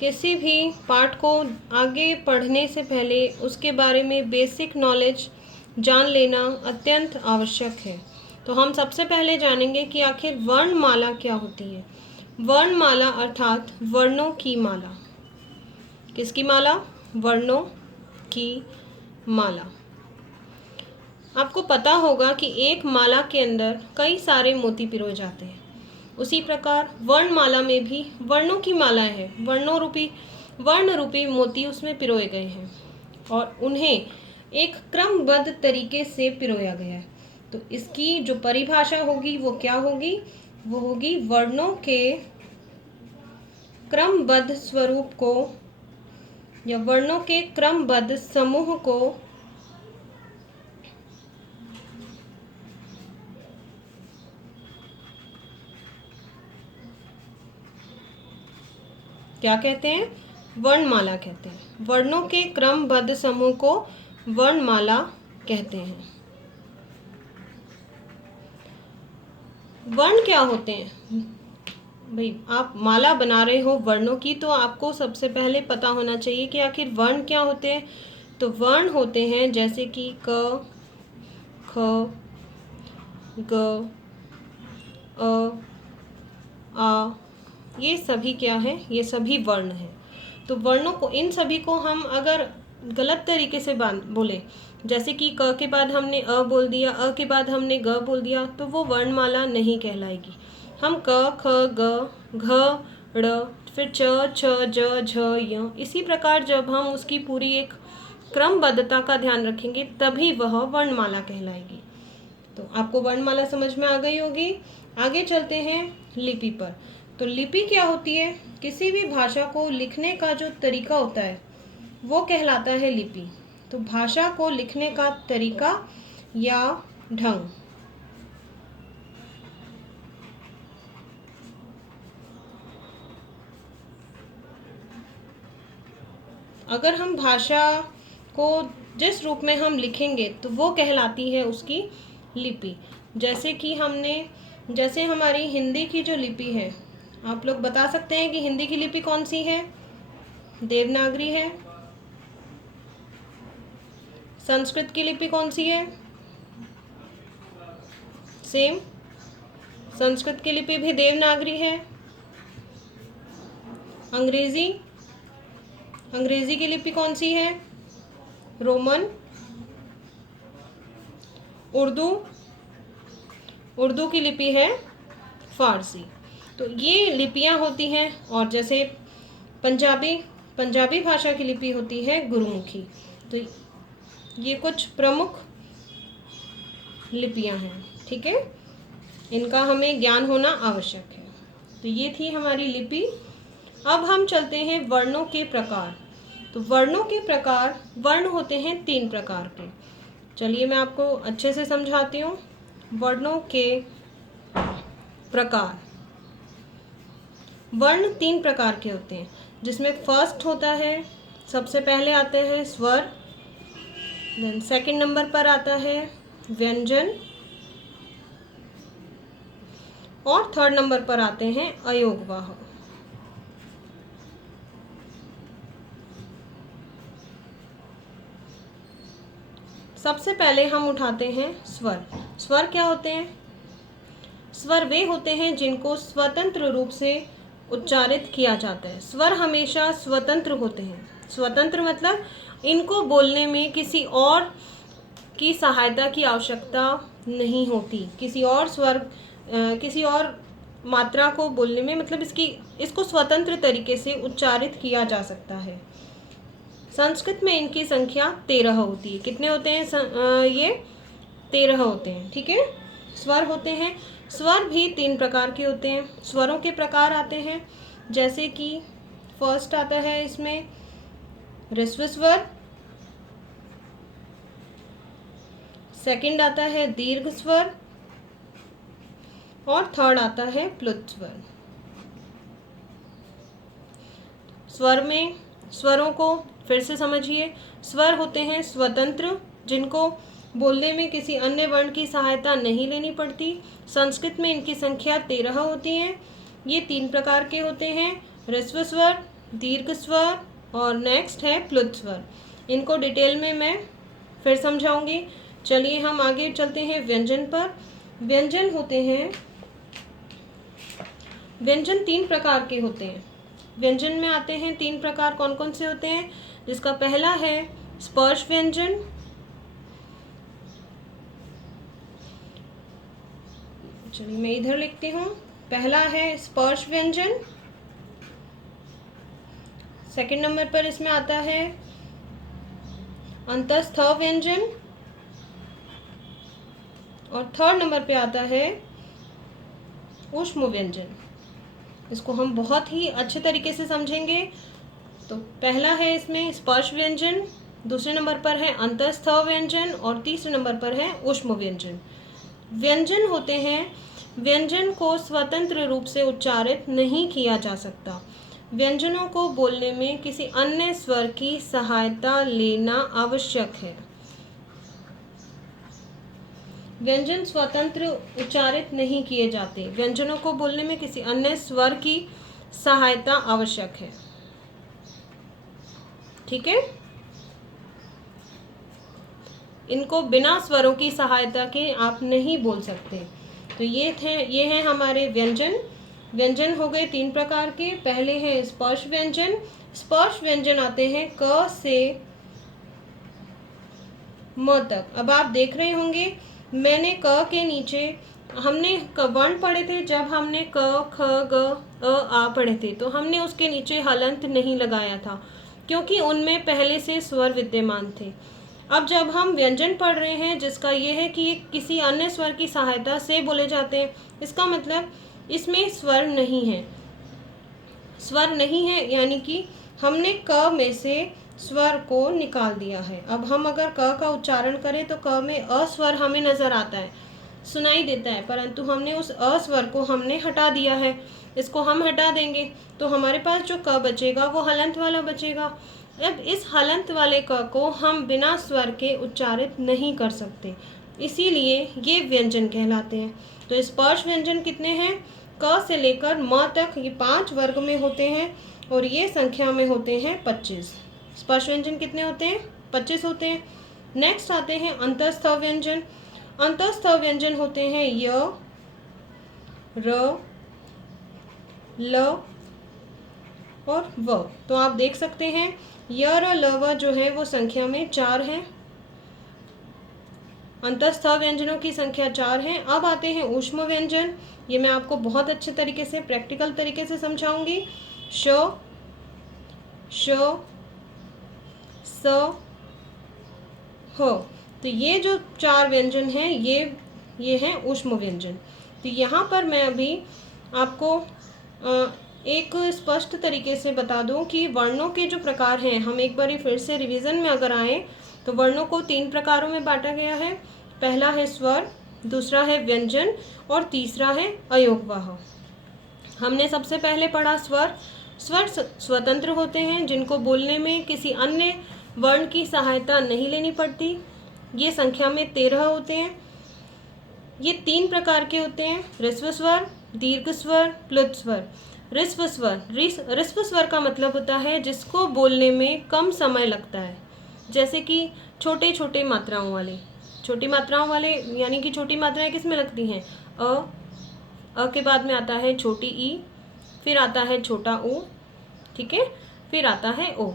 किसी भी पाठ को आगे पढ़ने से पहले उसके बारे में बेसिक नॉलेज जान लेना अत्यंत आवश्यक है। तो हम सबसे पहले जानेंगे कि आखिर वर्णमाला क्या होती है। वर्णमाला अर्थात वर्णों की माला। किसकी माला? वर्णों की माला। आपको पता होगा कि एक माला के अंदर कई सारे मोती पिरोए जाते हैं। उसी प्रकार वर्णमाला में भी वर्णों की माला है, वर्ण रूपी मोती उसमें पिरोए गए हैं और उन्हें एक क्रमबद्ध तरीके से पिरोया गया है। तो इसकी जो परिभाषा होगी वो क्या होगी? वो होगी वर्णों के क्रमबद्ध स्वरूप को या वर्णों के क्रमबद्ध समूह को क्या कहते हैं? वर्णमाला कहते हैं। वर्णों के क्रमबद्ध समूह को वर्णमाला कहते हैं। वर्ण क्या होते हैं? भाई आप माला बना रहे हो वर्णों की, तो आपको सबसे पहले पता होना चाहिए कि आखिर वर्ण क्या होते हैं। तो वर्ण होते हैं जैसे कि क, ख, ग, अ, आ, ये सभी क्या है? ये सभी वर्ण हैं। तो वर्णों को, इन सभी को हम अगर गलत तरीके से बोले, जैसे कि क के बाद हमने अ बोल दिया, अ के बाद हमने ग बोल दिया, तो वो वर्णमाला नहीं कहलाएगी। हम क, ख, ग, घ, ड़, फिर च, छ, ज, झ, य, इसी प्रकार जब हम उसकी पूरी एक क्रमबद्धता का ध्यान रखेंगे तभी वह वर्णमाला कहलाएगी। तो आपको वर्णमाला समझ में आ गई होगी। आगे चलते हैं लिपि पर। तो लिपि क्या होती है? किसी भी भाषा को लिखने का जो तरीका होता है वो कहलाता है लिपि। तो भाषा को लिखने का तरीका या ढंग। अगर हम भाषा को जिस रूप में हम लिखेंगे तो वो कहलाती है उसकी लिपि। जैसे हमारी हिंदी की जो लिपि है, आप लोग बता सकते हैं कि हिंदी की लिपि कौन सी है? देवनागरी है। संस्कृत की लिपि कौन सी है? सेम, संस्कृत की लिपि भी देवनागरी है। अंग्रेजी की लिपि कौन सी है? रोमन। उर्दू की लिपि है फारसी। तो ये लिपियां होती हैं। और जैसे पंजाबी भाषा की लिपि होती है गुरुमुखी। तो ये कुछ प्रमुख लिपियां हैं, ठीक है। इनका हमें ज्ञान होना आवश्यक है। तो ये थी हमारी लिपि। अब हम चलते हैं वर्णों के प्रकार। तो वर्णों के प्रकार, वर्ण होते हैं 3 प्रकार के। चलिए मैं आपको अच्छे से समझाती हूँ। वर्णों के प्रकार, वर्ण 3 प्रकार के होते हैं, जिसमें फर्स्ट होता है, सबसे पहले आते हैं स्वर, देन सेकंड नंबर पर आता है व्यंजन और थर्ड नंबर पर आते हैं अयोगवाह। सबसे पहले हम उठाते हैं स्वर। स्वर क्या होते हैं? स्वर वे होते हैं जिनको स्वतंत्र रूप से उच्चारित किया जाता है। स्वर हमेशा स्वतंत्र होते हैं। स्वतंत्र मतलब इनको बोलने में किसी और की सहायता की आवश्यकता नहीं होती। किसी और मात्रा को बोलने में, मतलब इसको स्वतंत्र तरीके से उच्चारित किया जा सकता है। संस्कृत में इनकी संख्या 13 होती है। कितने होते हैं? ये 13 होते हैं, ठीक है। स्वर होते हैं। स्वर भी 3 प्रकार के होते हैं। स्वरों के प्रकार आते हैं, जैसे कि फर्स्ट आता है इसमें ह्रस्व स्वर, सेकंड आता है दीर्घ स्वर और थर्ड आता है प्लुत स्वर। स्वरों को फिर से समझिए। स्वर होते हैं स्वतंत्र, जिनको बोलने में किसी अन्य वर्ण की सहायता नहीं लेनी पड़ती। संस्कृत में इनकी संख्या 13 होती है। ये 3 प्रकार के होते हैं, ह्रस्व स्वर, दीर्घ स्वर और नेक्स्ट है प्लुत स्वर। इनको डिटेल में मैं फिर समझाऊंगी। चलिए हम आगे चलते हैं व्यंजन पर। व्यंजन होते हैं, व्यंजन 3 प्रकार के होते हैं। व्यंजन में आते हैं 3 प्रकार, कौन कौन से होते हैं? जिसका पहला है स्पर्श व्यंजन, चलिए मैं इधर लिखती हूँ। पहला है स्पर्श व्यंजन, सेकंड नंबर पर इसमें आता है अंतस्थ व्यंजन और थर्ड नंबर पे आता है ऊष्म व्यंजन। इसको हम बहुत ही अच्छे तरीके से समझेंगे। तो पहला है इसमें स्पर्श व्यंजन, दूसरे नंबर पर है अंतस्थ व्यंजन और तीसरे नंबर पर है ऊष्म व्यंजन। व्यंजन होते हैं, व्यंजन को स्वतंत्र रूप से उच्चारित नहीं किया जा सकता। व्यंजनों को बोलने में किसी अन्य स्वर की सहायता लेना आवश्यक है। व्यंजन स्वतंत्र उच्चारित नहीं किए जाते, व्यंजनों को बोलने में किसी अन्य स्वर की सहायता आवश्यक है। ठीक है, इनको बिना स्वरों की सहायता के आप नहीं बोल सकते। तो ये हैं हमारे व्यंजन। व्यंजन हो गए 3 प्रकार के। पहले हैं स्पर्श व्यंजन। स्पर्श व्यंजन आते हैं क से म तक। अब आप देख रहे होंगे मैंने क के नीचे हमने वर्ण पढ़े थे, जब हमने क ख ग आ पढ़े थे तो हमने उसके नीचे हलंत नहीं लगाया था क्योंकि उनमें पहले से स्वर विद्यमान थे। अब जब हम व्यंजन पढ़ रहे हैं जिसका ये है कि ये किसी अन्य स्वर की सहायता से बोले जाते हैं, इसका मतलब इसमें स्वर नहीं है। स्वर नहीं है यानी कि हमने क में से स्वर को निकाल दिया है। अब हम अगर क का उच्चारण करें तो क में अ स्वर हमें नजर आता है, सुनाई देता है, परंतु हमने उस अ स्वर को हमने हटा दिया है। इसको हम हटा देंगे तो हमारे पास जो क बचेगा वो हलंत वाला बचेगा। अब इस हलंत वाले क को हम बिना स्वर के उच्चारित नहीं कर सकते, इसीलिए ये व्यंजन कहलाते हैं। तो स्पर्श व्यंजन कितने हैं? क से लेकर म तक ये 5 वर्ग में होते हैं और ये संख्या में होते हैं 25। स्पर्श व्यंजन कितने होते हैं? 25 होते हैं। नेक्स्ट आते हैं अंतस्थ व्यंजन। अंतस्थ व्यंजन होते हैं य, र, ल और व। तो आप देख सकते हैं य, र, ल, व जो है वो संख्या में 4 है। अंतस्थ व्यंजनों की संख्या 4 है। अब आते हैं ऊष्म व्यंजन। ये मैं आपको बहुत अच्छे तरीके से प्रैक्टिकल तरीके से समझाऊंगी। श, श, स, ह। तो ये जो 4 व्यंजन हैं ये हैं ऊष्म व्यंजन। तो यहाँ पर मैं अभी आपको एक स्पष्ट तरीके से बता दूं कि वर्णों के जो प्रकार हैं, हम एक बार फिर से रिवीजन में अगर आए तो वर्णों को 3 प्रकारों में बांटा गया है। पहला है स्वर, दूसरा है व्यंजन और तीसरा है अयोगवाह। हमने सबसे पहले पढ़ा स्वर। स्वर स्वतंत्र होते हैं जिनको बोलने में किसी अन्य वर्ण की सहायता नहीं लेनी पड़ती। ये संख्या में 13 होते हैं। ये 3 प्रकार के होते हैं, ह्रस्व स्वर, दीर्घ स्वर, प्लुत स्वर। ह्रस्व स्वर, ह्रस्व स्वर का मतलब होता है जिसको बोलने में कम समय लगता है, जैसे कि छोटे छोटे मात्राओं वाले। छोटी मात्राओं वाले यानी कि छोटी मात्राएं किस में लगती हैं? अ के बाद में आता है छोटी ई, फिर आता है छोटा ऊ, ठीक है, फिर आता है ओ।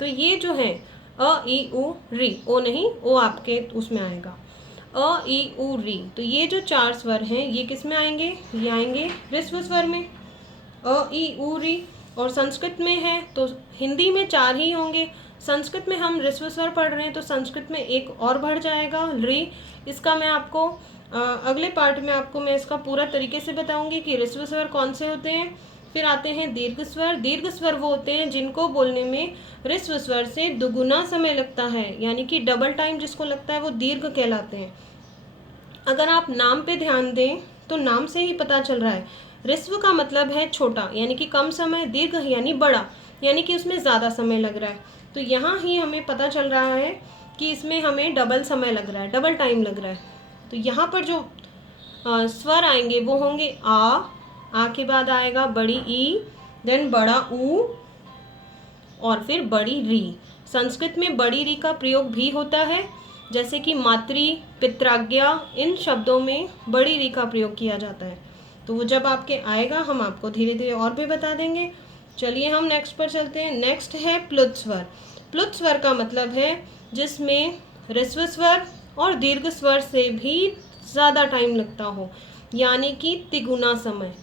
तो ये जो है अ ई उ री, ओ नहीं, ओ आपके उसमें आएगा अ ई उ री। तो ये जो 4 स्वर हैं ये किस में आएंगे? ये आएंगे ह्रस्व स्वर में, अ ई उ री। और संस्कृत में है तो हिंदी में 4 ही होंगे, संस्कृत में हम ह्रस्व स्वर पढ़ रहे हैं तो संस्कृत में एक और बढ़ जाएगा री। इसका मैं आपको अगले पार्ट में आपको मैं इसका पूरा तरीके से बताऊंगी कि ह्रस्व स्वर कौन से होते हैं। फिर आते हैं दीर्घ स्वर। दीर्घ स्वर वो होते हैं जिनको बोलने में ह्रस्व स्वर से दुगुना समय लगता है, यानी कि डबल टाइम जिसको लगता है वो दीर्घ कहलाते हैं। अगर आप नाम पे ध्यान दें तो नाम से ही पता चल रहा है, ह्रस्व का मतलब है छोटा यानी कि कम समय, दीर्घ यानी बड़ा यानी कि उसमें ज़्यादा समय लग रहा है। तो यहाँ ही हमें पता चल रहा है कि इसमें हमें डबल समय लग रहा है, डबल टाइम लग रहा है। तो यहाँ पर जो स्वर आएंगे वो होंगे आ के बाद आएगा बड़ी ई, देन बड़ा ऊ, और फिर बड़ी री। संस्कृत में बड़ी री का प्रयोग भी होता है, जैसे कि मातृ, पित्राज्ञा, इन शब्दों में बड़ी री का प्रयोग किया जाता है। तो वो जब आपके आएगा हम आपको धीरे धीरे और भी बता देंगे। चलिए हम नेक्स्ट पर चलते हैं। नेक्स्ट है प्लुत स्वर। प्लुत स्वर का मतलब है जिसमें ह्रस्व स्वर और दीर्घ स्वर से भी ज़्यादा टाइम लगता हो, यानी कि तिगुना समय।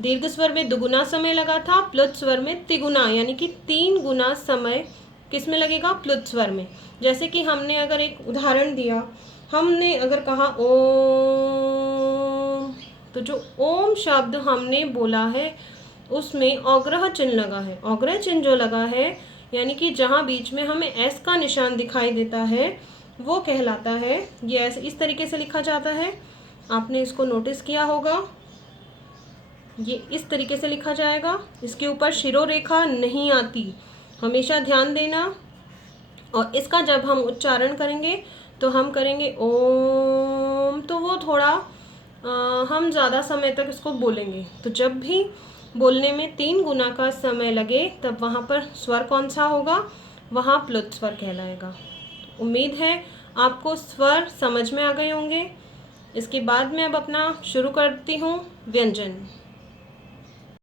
दीर्घ स्वर में दुगुना समय लगा था, प्लुत स्वर में तिगुना यानी कि 3 गुना समय किस में लगेगा? प्लुत स्वर में। जैसे कि हमने अगर एक उदाहरण दिया, हमने अगर कहा ओम, तो जो ओम शब्द हमने बोला है उसमें औग्रह चिन्ह लगा है। औग्रह चिन्ह जो लगा है यानी कि जहाँ बीच में हमें एस का निशान दिखाई देता है वो कहलाता है, ये ऐसे इस तरीके से लिखा जाता है। आपने इसको नोटिस किया होगा, ये इस तरीके से लिखा जाएगा। इसके ऊपर शिरोरेखा नहीं आती, हमेशा ध्यान देना। और इसका जब हम उच्चारण करेंगे तो हम करेंगे ओम, तो वो थोड़ा हम ज़्यादा समय तक इसको बोलेंगे। तो जब भी बोलने में 3 गुना का समय लगे तब वहाँ पर स्वर कौन सा होगा? वहाँ प्लुत स्वर कहलाएगा। उम्मीद है आपको स्वर समझ में आ गए होंगे। इसके बाद मैं अब अपना शुरू करती हूँ व्यंजन।